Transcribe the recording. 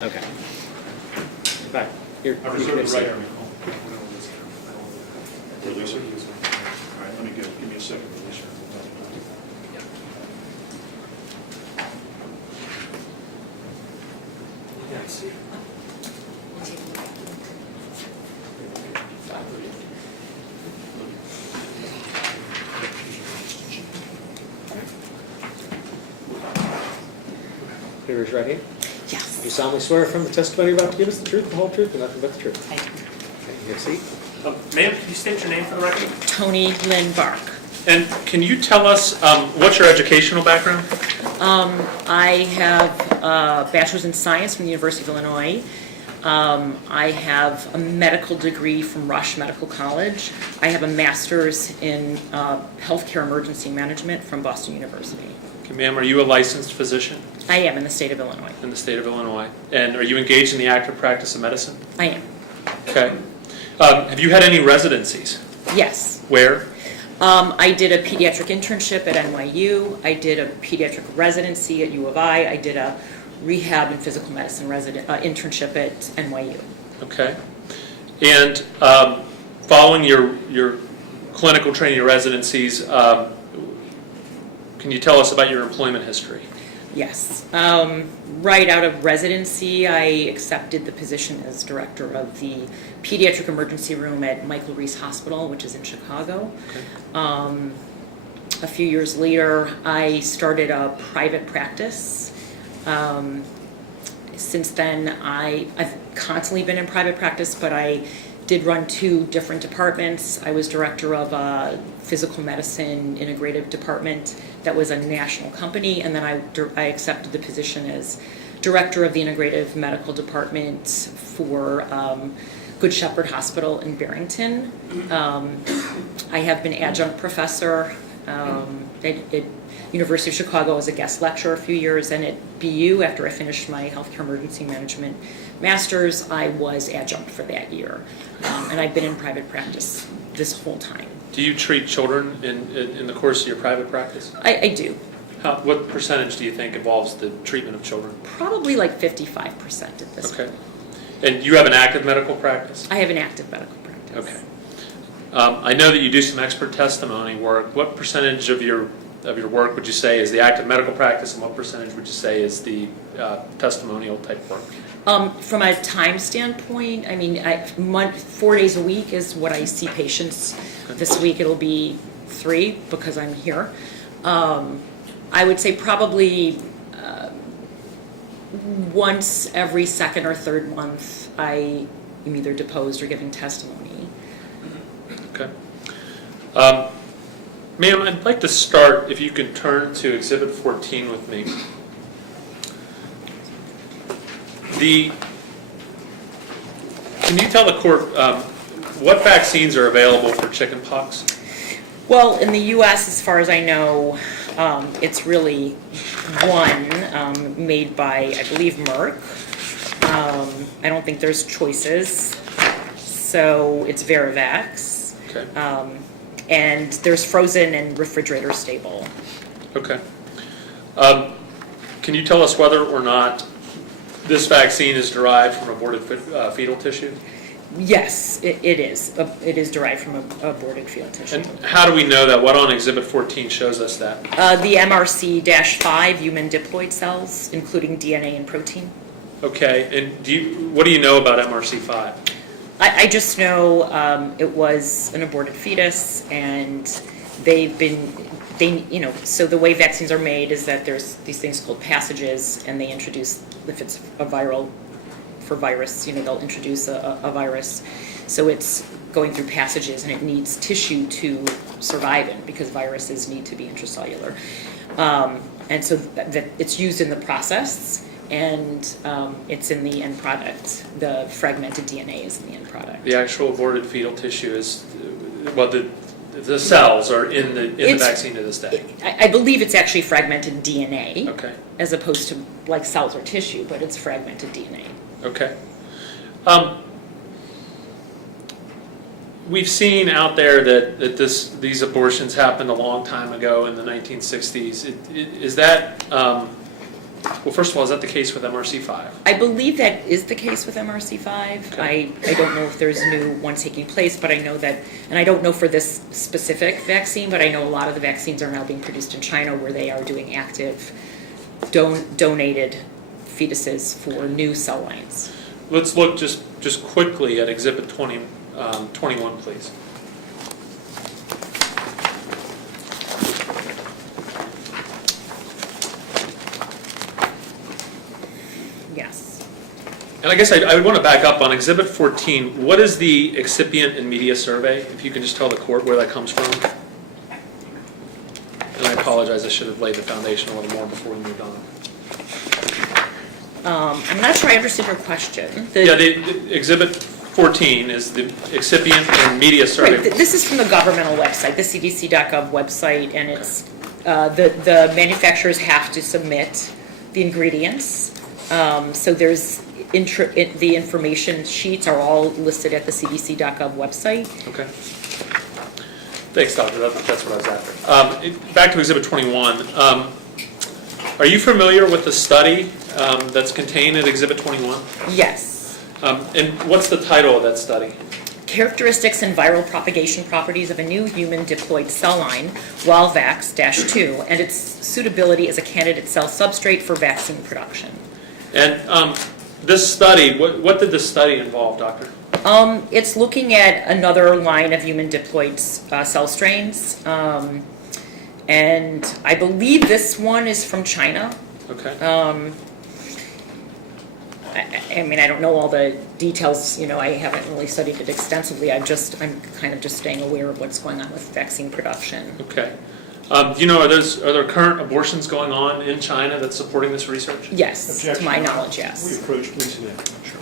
Okay. Back. Here. I reserve the right arm. Release it. All right, let me give me a second. Release her. Yeah, I see. Here is right here. Yes. You solemnly swear from the testimony you're about to give us the truth, the whole truth, and nothing but the truth. I do. Okay, your seat. Ma'am, can you state your name for the record? Toni Bark. And can you tell us what's your educational background? I have a bachelor's in science from the University of Illinois. I have a medical degree from Rush Medical College. I have a master's in healthcare emergency management from Boston University. Okay, ma'am, are you a licensed physician I am in the state of Illinois. in the state of Illinois? And are you engaged in the active practice of medicine? I am. Okay. Have you had any residencies? Yes. Where? I did a pediatric internship at NYU. I did a pediatric residency at U of I. I did a rehab and physical medicine internship at NYU. Okay. And following your clinical training residencies, can you tell us about your employment history? Yes. Right out of residency, I accepted the position as director of the pediatric emergency room at Michael Reese Hospital, which is in Chicago. Okay. A few years later, I started a private practice. Since then, I've constantly been in private practice, but I did run 2 different departments. I was director of a physical medicine integrative department that was a national company, and then I accepted the position as director of the integrative medical department for Good Shepherd Hospital in Barrington. I have been adjunct professor at University of Chicago as a guest lecturer a few years, and at BU, after I finished my healthcare emergency management master's, I was adjunct for that year. And I've been in private practice this whole time. Do you treat children in the course of your private practice? I do. What percentage do you think involves the treatment of children? Probably like 55% at this point. Okay. And you have an active medical practice? I have an active medical practice. Okay. I know that you do some expert testimony work. What percentage of your work would you say is the active medical practice, and what percentage would you say is the testimonial type work? From a time standpoint, I mean, 4 days a week is what I see patients. This week it'll be 3 because I'm here. I would say probably once every second or third month I am either deposed or giving testimony. Okay. Ma'am, I'd like to start, if you can turn to Exhibit 14 with me. Can you tell the court what vaccines are available for chickenpox? Well, in the U.S., as far as I know, it's really one made by, I believe, Merck. I don't think there's choices, so it's Varivax. Okay. And there's frozen and refrigerator stable. Okay. Can you tell us whether or not this vaccine is derived from aborted fetal tissue? Yes, it is. It is derived from aborted fetal tissue. And how do we know that? What on Exhibit 14 shows us that? The MRC-5 human diploid cells, including DNA and protein. Okay. And what do you know about MRC5? I just know it was an aborted fetus, and so the way vaccines are made is that there's these things called passages, and they introduce, if it's a virus, they'll introduce a virus. So it's going through passages, and it needs tissue to survive in, because viruses need to be intracellular. And so that it's used in the process, and it's in the end product. The fragmented DNA is in the end product. The actual aborted fetal tissue is, well, the cells are in the vaccine to this day. I believe it's actually fragmented DNA, Okay. as opposed to like cells or tissue, but it's fragmented DNA. Okay. We've seen out there that these abortions happened a long time ago in the 1960s. Is that Well, first of all, is that the case with MRC5? I believe that is the case with MRC5. Okay. I don't know if there's a new one taking place, but I know that, and I don't know for this specific vaccine, but I know a lot of the vaccines are now being produced in China where they are doing active donated fetuses for new cell lines. Let's look just quickly at Exhibit 21, please. Yes. And I guess I would want to back up on Exhibit 14. What is the excipient and media survey? If you can just tell the court where that comes from. And I apologize, I should have laid the foundation a little more before we moved on. I'm not sure I understood your question. The Exhibit 14 is the excipient and media survey. Right, this is from the governmental website, the cdc.gov website, and it's the manufacturers have to submit the ingredients. So there's the information sheets are all listed at the cdc.gov website. Okay. Thanks, Doctor. That's what I was after. Back to Exhibit 21. Are you familiar with the study that's contained in Exhibit 21? Yes. And what's the title of that study? Characteristics and viral propagation properties of a new human diploid cell line, Walvax-2, and its suitability as a candidate cell substrate for vaccine production. And this study, what did this study involve, Doctor? It's looking at another line of human diploid cell strains, and I believe this one is from China. Okay. I mean, I don't know all the details, I haven't really studied it extensively. I'm kind of just staying aware of what's going on with vaccine production. Okay. Do you know, are there current abortions going on in China that's supporting this research? Yes, Objection. to my knowledge, We yes. approach, please. Sure.